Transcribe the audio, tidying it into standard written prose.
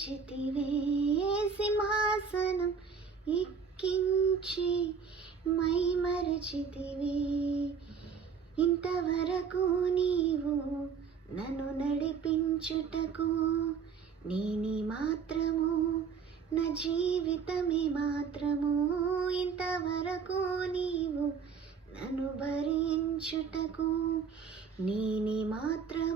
మరచితివే సింహాసనం ఎక్కించి మై మరచితివే. ఇంతవరకు నీవు నన్ను నడిపించుటకు నేని మాత్రము, నా జీవితమే మాత్రము. ఇంతవరకు నీవు నన్ను భరించుటకు నేని మాత్రము,